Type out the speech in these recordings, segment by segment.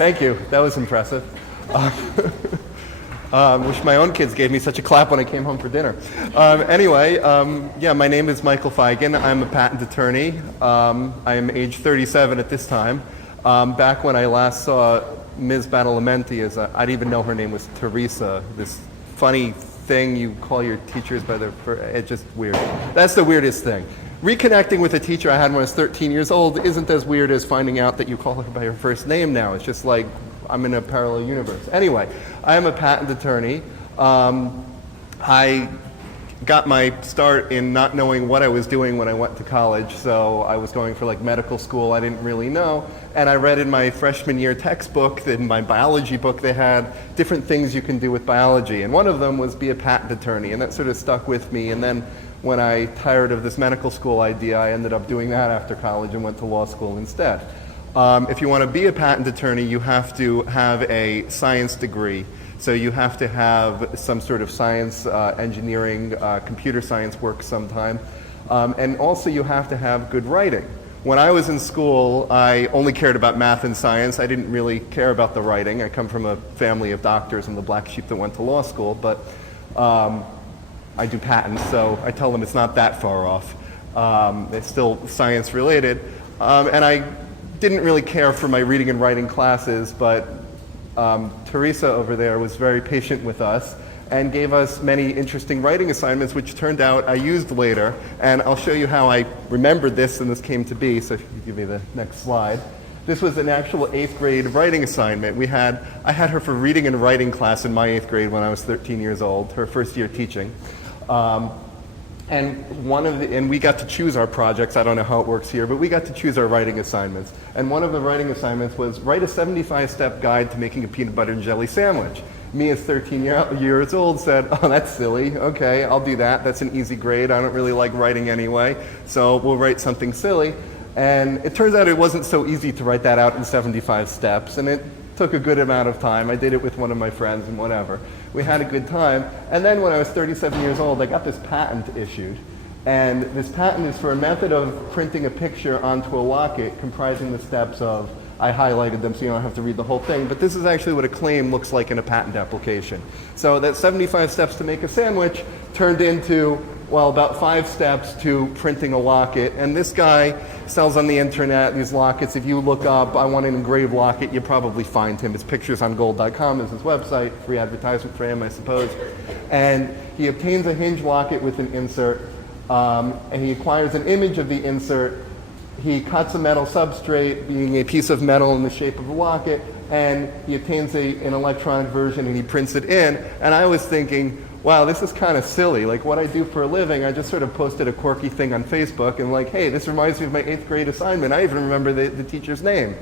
Thank you. That was impressive. Wish my own kids gave me such a clap when I came home for dinner. Yeah, my name is Michael Feigin. I'm a patent attorney. I am age 37 at this time. Back when I last saw Ms. Badalamenti, I didn't even know her name was Teresa. This funny thing you call your teachers by their first, it's just weird. That's the weirdest thing. Reconnecting with a teacher I had when I was 13 years old isn't as weird as finding out that you call her by her first name now. It's just like I'm in a parallel universe. Anyway, I am a patent attorney. I got my start in not knowing what I was doing when I went to college, so I was going for like medical school. I didn't really know, and I read in my freshman year textbook, in my biology book, they had different things you can do with biology, and one of them was be a patent attorney, and that sort of stuck with me. And then when I tired of this medical school idea, I ended up doing that after college and went to law school instead. If you want to be a patent attorney, you have to have a science degree. So you have to have some sort of science, engineering, computer science work sometime. And also you have to have good writing. When I was in school, I only cared about math and science. I didn't really care about the writing. I come from a family of doctors and the black sheep that went to law school, but I do patents, so I tell them it's not that far off. It's still science related. And I didn't really care for my reading and writing classes, but Teresa over there was very patient with us and gave us many interesting writing assignments, which turned out I used later. And I'll show you how I remembered this and this came to be, so if you could give me the next slide. This was an actual 8th grade writing assignment. I had her for reading and writing class in my 8th grade when I was 13 years old, her first year teaching. And we got to choose our projects. I don't know how it works here, but we got to choose our writing assignments. And one of the writing assignments was write a 75-step guide to making a peanut butter and jelly sandwich. Me as 13 years old said, oh, that's silly. Okay, I'll do that. That's an easy grade. I don't really like writing anyway, so we'll write something silly. And it turns out it wasn't so easy to write that out in 75 steps, and it took a good amount of time. I did it with one of my friends and whatever. We had a good time. And then when I was 37 years old, I got this patent issued. And this patent is for a method of printing a picture onto a locket comprising the steps of, I highlighted them so you don't have to read the whole thing, but this is actually what a claim looks like in a patent application. So that 75 steps to make a sandwich turned into, well, about 5 steps to printing a locket. And this guy sells on the internet these lockets. If you look up, I want an engraved locket, you probably find him. It's picturesongold.com is his website, free advertisement for him, I suppose. And he obtains a hinge locket with an insert, and he acquires an image of the insert. He cuts a metal substrate, being a piece of metal in the shape of a locket, and he obtains an electronic version and he prints it in. And I was thinking, wow, this is kind of silly. Like what I do for a living, I just sort of posted a quirky thing on Facebook and like, hey, this reminds me of my 8th grade assignment. I even remember the teacher's name.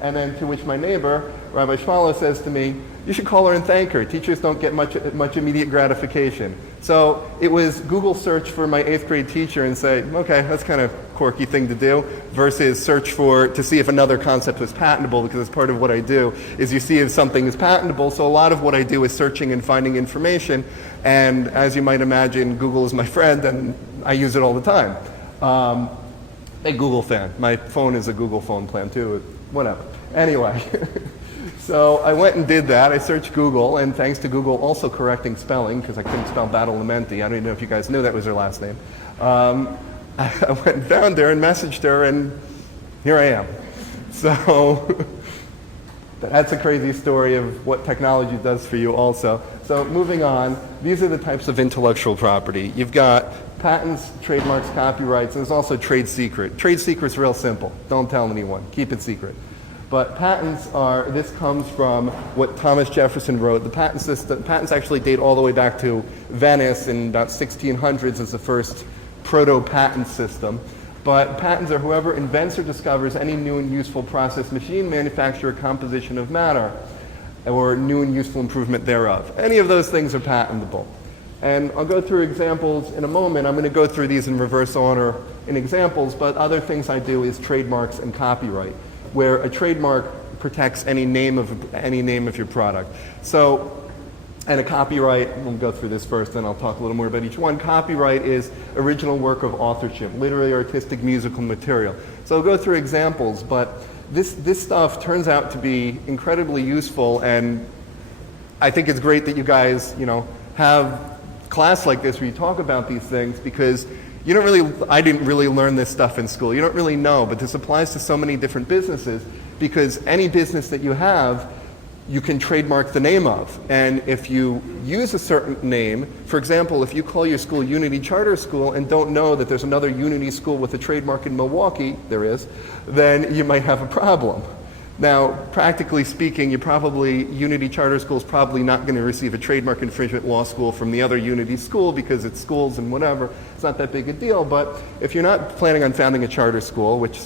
And then to which my neighbor, Rabbi Shmala, says to me, you should call her and thank her. Teachers don't get much immediate gratification. So it was Google search for my 8th grade teacher and say, okay, that's kind of quirky thing to do, versus search to see if another concept was patentable, because as part of what I do is you see if something is patentable. So a lot of what I do is searching and finding information. And as you might imagine, Google is my friend and I use it all the time. A Google fan. My phone is a Google phone plan too, whatever. Anyway. So I went and did that. I searched Google, and thanks to Google also correcting spelling, because I couldn't spell Badalamenti. I don't even know if you guys knew that was her last name. I went and found her and messaged her, and here I am. So that's a crazy story of what technology does for you also. So moving on, these are the types of intellectual property. You've got patents, trademarks, copyrights, and there's also trade secret. Trade secret's real simple. Don't tell anyone. Keep it secret. But patents this comes from what Thomas Jefferson wrote. The patent system, patents actually date all the way back to Venice in about 1600s as the first proto-patent system. But patents are whoever invents or discovers any new and useful process, machine, manufacture, or composition of matter, or new and useful improvement thereof. Any of those things are patentable. And I'll go through examples in a moment. I'm going to go through these in reverse order in examples, but other things I do is trademarks and copyright, where a trademark protects any name of your product. So, and a copyright, we'll go through this first, then I'll talk a little more about each one. Copyright is original work of authorship, literary, artistic, musical material. So I'll go through examples, but this stuff turns out to be incredibly useful, and I think it's great that you guys, have class like this where you talk about these things, because I didn't really learn this stuff in school. You don't really know, but this applies to so many different businesses, because any business that you have, you can trademark the name of. And if you use a certain name, for example, if you call your school Unity Charter School and don't know that there's another Unity school with a trademark in Milwaukee, there is, then you might have a problem. Now, practically speaking, Unity Charter School is probably not going to receive a trademark infringement law school from the other Unity school, because it's schools and whatever. It's not that big a deal. But if you're not planning on founding a charter school, which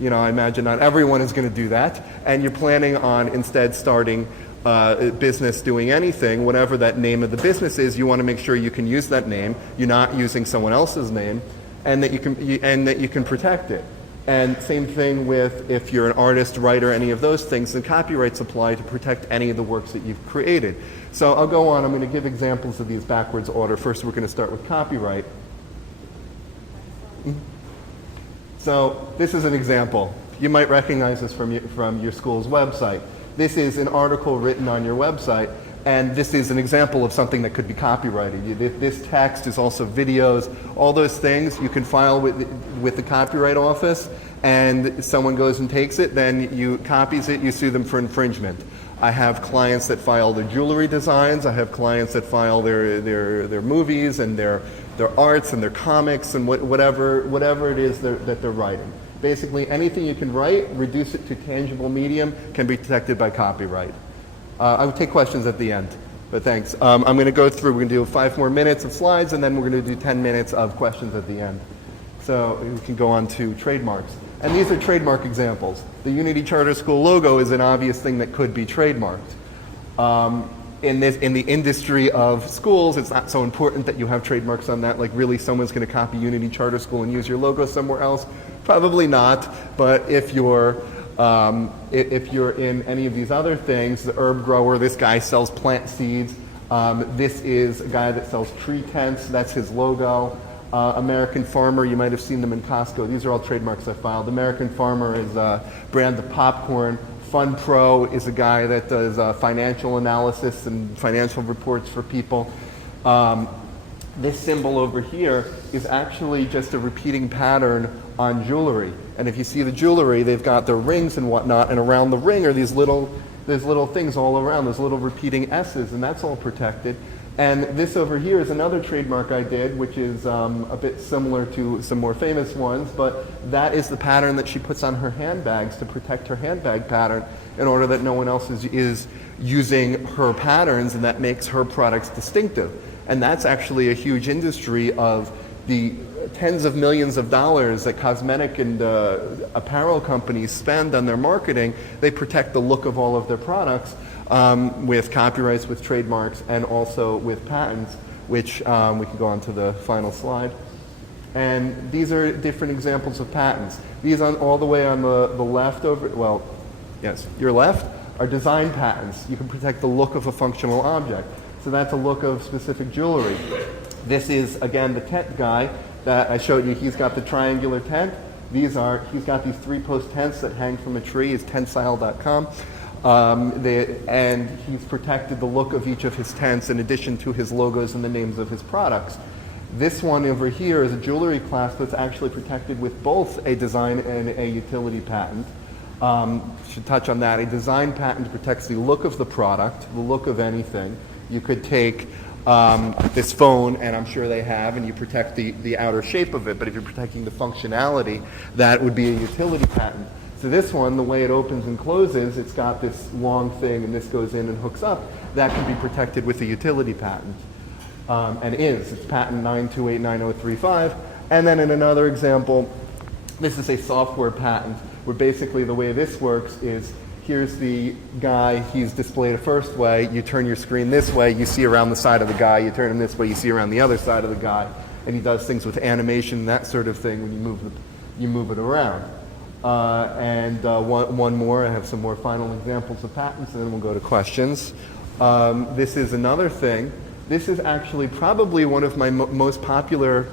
I imagine not everyone is going to do that, and you're planning on instead starting a business doing anything, whatever that name of the business is, you want to make sure you can use that name, you're not using someone else's name, and that you can protect it. And same thing with if you're an artist, writer, any of those things, then copyrights apply to protect any of the works that you've created. So I'll go on. I'm going to give examples of these backwards order. First, we're going to start with copyright. So this is an example. You might recognize this from your school's website. This is an article written on your website, and this is an example of something that could be copyrighted. This text is also videos, all those things you can file with the Copyright Office, and someone goes and takes it, then you copies it, you sue them for infringement. I have clients that file their jewelry designs. I have clients that file their movies and their arts and their comics and whatever it is that they're writing. Basically, anything you can write, reduce it to tangible medium, can be protected by copyright. I will take questions at the end, but thanks. I'm going to go through. We're going to do 5 more minutes of slides, and then we're going to do 10 minutes of questions at the end. So we can go on to trademarks. And these are trademark examples. The Unity Charter School logo is an obvious thing that could be trademarked. In the industry of schools, it's not so important that you have trademarks on that. Like, really, someone's going to copy Unity Charter School and use your logo somewhere else? Probably not. But if you're in any of these other things, the herb grower, this guy sells plant seeds. This is a guy that sells tree tents. That's his logo. American Farmer, you might have seen them in Costco. These are all trademarks I filed. American Farmer is a brand of popcorn. Fund Pro is a guy that does financial analysis and financial reports for people. This symbol over here is actually just a repeating pattern on jewelry. And if you see the jewelry, they've got their rings and whatnot, and around the ring are these little things all around, those little repeating S's, and that's all protected. And this over here is another trademark I did, which is a bit similar to some more famous ones, but that is the pattern that she puts on her handbags to protect her handbag pattern, in order that no one else is using her patterns, and that makes her products distinctive. And that's actually a huge industry of the tens of millions of dollars that cosmetic and apparel companies spend on their marketing. They protect the look of all of their products with copyrights, with trademarks, and also with patents, which we can go on to the final slide. And these are different examples of patents. These all the way on the left your left, are design patents. You can protect the look of a functional object. So that's a look of specific jewelry. This is, again, the tent guy that I showed you. He's got the triangular tent. He's got these 3-post tents that hang from a tree. It's tensile.com. And he's protected the look of each of his tents in addition to his logos and the names of his products. This one over here is a jewelry class that's actually protected with both a design and a utility patent. Should touch on that. A design patent protects the look of the product, the look of anything. You could take this phone, and I'm sure they have, and you protect the outer shape of it, but if you're protecting the functionality, that would be a utility patent. So this one, the way it opens and closes, it's got this long thing, and this goes in and hooks up. That can be protected with a utility patent, and it's patent 9289035. And then in another example, this is a software patent, where basically the way this works is, here's the guy, he's displayed a first way, you turn your screen this way, you see around the side of the guy, you turn him this way, you see around the other side of the guy, and he does things with animation, that sort of thing, when you move it around. One more, I have some more final examples of patents, and then we'll go to questions. This is another thing. This is actually probably one of my most popular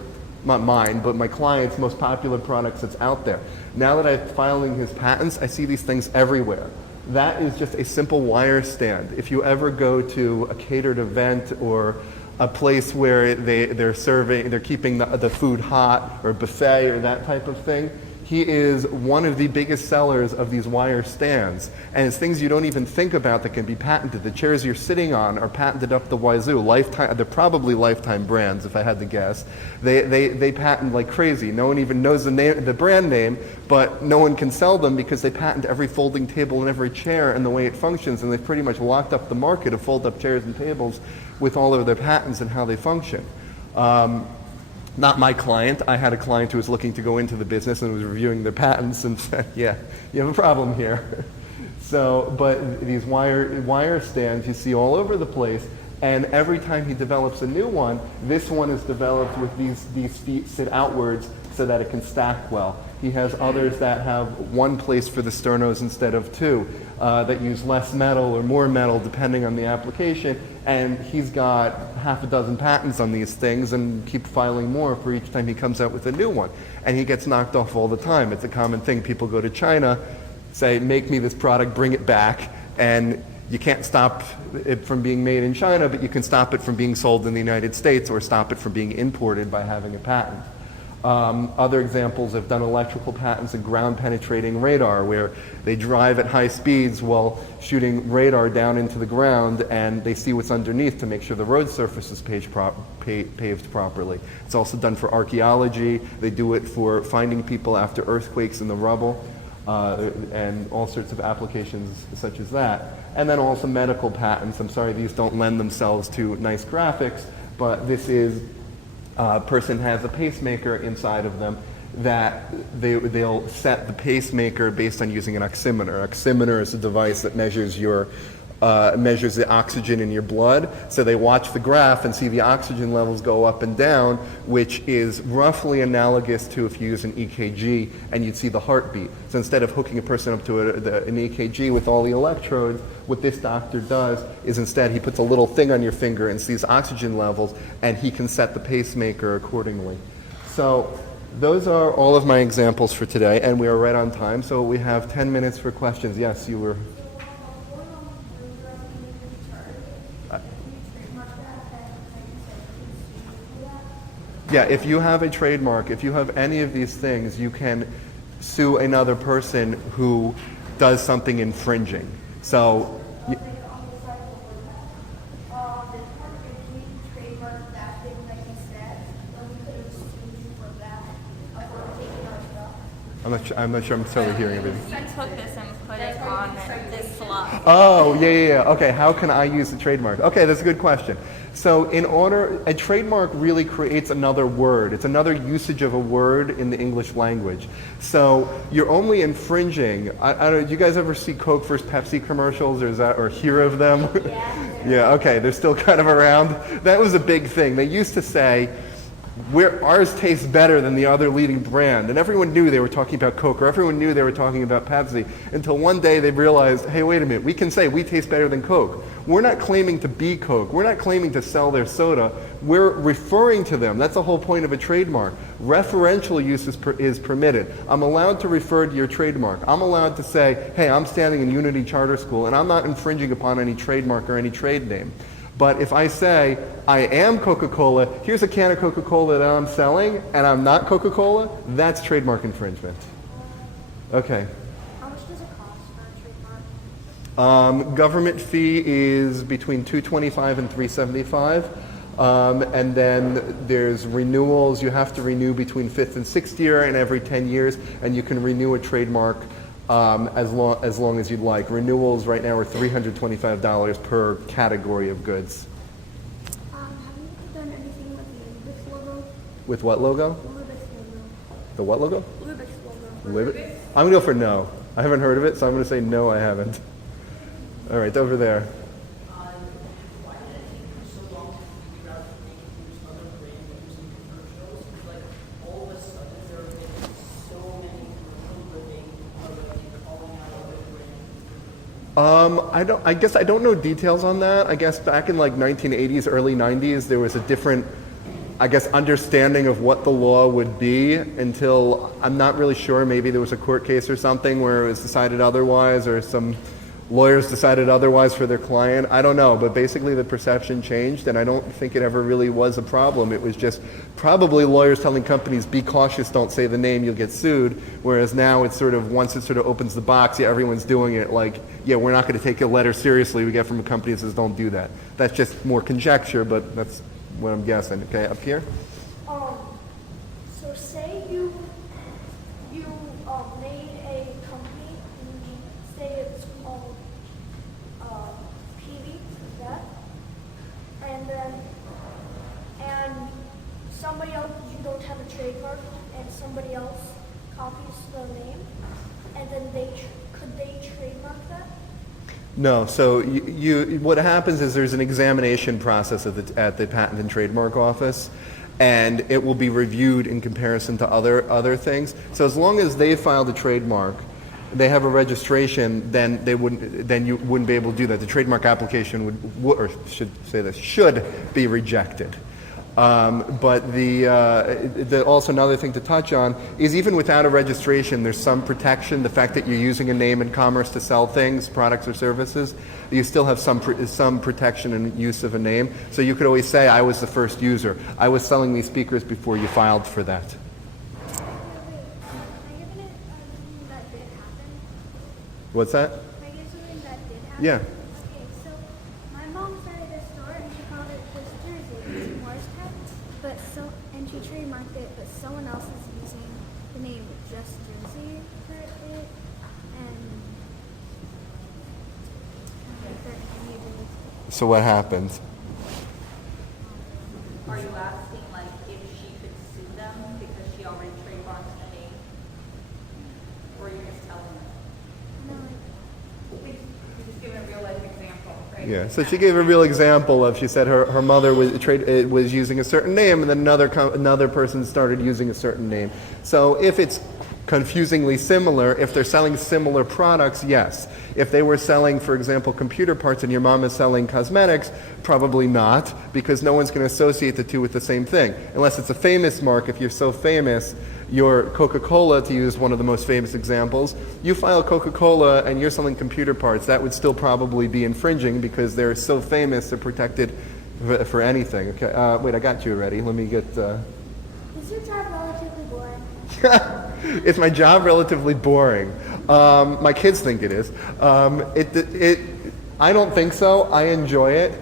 not mine, but my client's most popular products that's out there. Now that I'm filing his patents, I see these things everywhere. That is just a simple wire stand. If you ever go to a catered event or a place where they're keeping the food hot, or a buffet or that type of thing, he is one of the biggest sellers of these wire stands. And it's things you don't even think about that can be patented. The chairs you're sitting on are patented up the wazoo. Lifetime, they're probably Lifetime brands, if I had to guess. They patent like crazy. No one even knows the brand name, but no one can sell them because they patent every folding table and every chair and the way it functions, and they've pretty much locked up the market of fold-up chairs and tables with all of their patents and how they function. Not my client. I had a client who was looking to go into the business and was reviewing their patents and said, yeah, you have a problem here. So, but these wire stands you see all over the place, and every time he develops a new one, this one is developed with these feet sit outwards so that it can stack well. He has others that have one place for the sternos instead of two, that use less metal or more metal depending on the application, and he's got half a dozen patents on these things and keep filing more for each time he comes out with a new one. And he gets knocked off all the time. It's a common thing. People go to China, say, make me this product, bring it back, and you can't stop it from being made in China, but you can stop it from being sold in the United States or stop it from being imported by having a patent. Other examples have done electrical patents and ground penetrating radar, where they drive at high speeds while shooting radar down into the ground, and they see what's underneath to make sure the road surface is paved properly. It's also done for archaeology. They do it for finding people after earthquakes in the rubble, and all sorts of applications such as that. And then also medical patents. I'm sorry, these don't lend themselves to nice graphics, but this is person has a pacemaker inside of them that they'll set the pacemaker based on using an oximeter. Oximeter is a device that measures measures the oxygen in your blood. So they watch the graph and see the oxygen levels go up and down, which is roughly analogous to if you use an EKG and you'd see the heartbeat. So instead of hooking a person up to an EKG with all the electrodes, what this doctor does is instead he puts a little thing on your finger and sees oxygen levels, and he can set the pacemaker accordingly. So those are all of my examples for today, and we are right on time. So we have 10 minutes for questions. Yes, you were... Yeah, if you have a trademark, if you have any of these things, you can sue another person who does something infringing. So, I'm not sure I'm totally hearing everything. You took this and put it on this slide. Oh, yeah. Okay, how can I use the trademark? Okay, that's a good question. So a trademark really creates another word. It's another usage of a word in the English language. So you're only infringing. I don't know, do you guys ever see Coke versus Pepsi commercials or hear of them? Yeah. Yeah, okay, they're still kind of around. That was a big thing. They used to say, ours tastes better than the other leading brand. And everyone knew they were talking about Coke, or everyone knew they were talking about Pepsi, until one day they realized, hey, wait a minute, we can say we taste better than Coke. We're not claiming to be Coke. We're not claiming to sell their soda. We're referring to them. That's the whole point of a trademark. Referential use is permitted. I'm allowed to refer to your trademark. I'm allowed to say, hey, I'm standing in Unity Charter School, and I'm not infringing upon any trademark or any trade name. But if I say, I am Coca-Cola, here's a can of Coca-Cola that I'm selling, and I'm not Coca-Cola, that's trademark infringement. Okay. How much does it cost for a trademark? Government fee is between $225 and $375. And then there's renewals. You have to renew between 5th and 6th year and every 10 years, and you can renew a trademark as long as you'd like. Renewals right now are $325 per category of goods. Have you done anything with the Lubix logo? With what logo? Lubix logo. The what logo? Lubix logo. I'm going to go for no. I haven't heard of it, so I'm going to say no, I haven't. All right, over there. Why did it take you so long to figure out making use other brands using commercials? It's like all of a sudden there have been so many commercials where they are like calling out other brands. I guess I don't know details on that. I guess back in like 1980s, early 90s, there was a different I guess, understanding of what the law would be until, I'm not really sure, maybe there was a court case or something where it was decided otherwise, or some lawyers decided otherwise for their client. I don't know, but basically the perception changed, and I don't think it ever really was a problem. It was just probably lawyers telling companies, be cautious, don't say the name, you'll get sued, whereas now it's sort of, once it sort of opens the box, yeah, everyone's doing it, like, yeah, we're not going to take a letter seriously we get from a company that says don't do that. That's just more conjecture, but that's what I'm guessing. Okay, up here? So say you made a company, and say it's called PV, like that, and somebody else, you don't have a trademark, and somebody else copies the name, and then could they trademark that? No. So what happens is there's an examination process at the Patent and Trademark Office, and it will be reviewed in comparison to other things. So as long as they filed a trademark, they have a registration, then you wouldn't be able to do that. The trademark application should be rejected. But also another thing to touch on is even without a registration, there's some protection. The fact that you're using a name in commerce to sell things, products or services, you still have some protection in use of a name. So you could always say, I was the first user. I was selling these speakers before you filed for that. What's that? Can I give something that did happen? Yeah. Okay, so my mom started a store and she called it Just Jersey. It's Morristown, and she trademarked it, but someone else is using the name Just Jersey for it, and So what happens? Are you asking, like, if she could sue them because she already trademarked the name? Or are you just telling them? You just give a real life example, right? Yeah, so she gave a real example of, she said her mother was using a certain name, and then another person started using a certain name. So if it's confusingly similar, if they're selling similar products, yes. If they were selling, for example, computer parts and your mom is selling cosmetics, probably not, because no one's going to associate the two with the same thing. Unless it's a famous mark. If you're so famous, you're Coca-Cola, to use one of the most famous examples, you file Coca-Cola and you're selling computer parts, that would still probably be infringing because they're so famous, they're protected for anything. Okay, wait, I got you already. Let me get... Is your job relatively boring? Is my job relatively boring? My kids think it is. I don't think so. I enjoy it.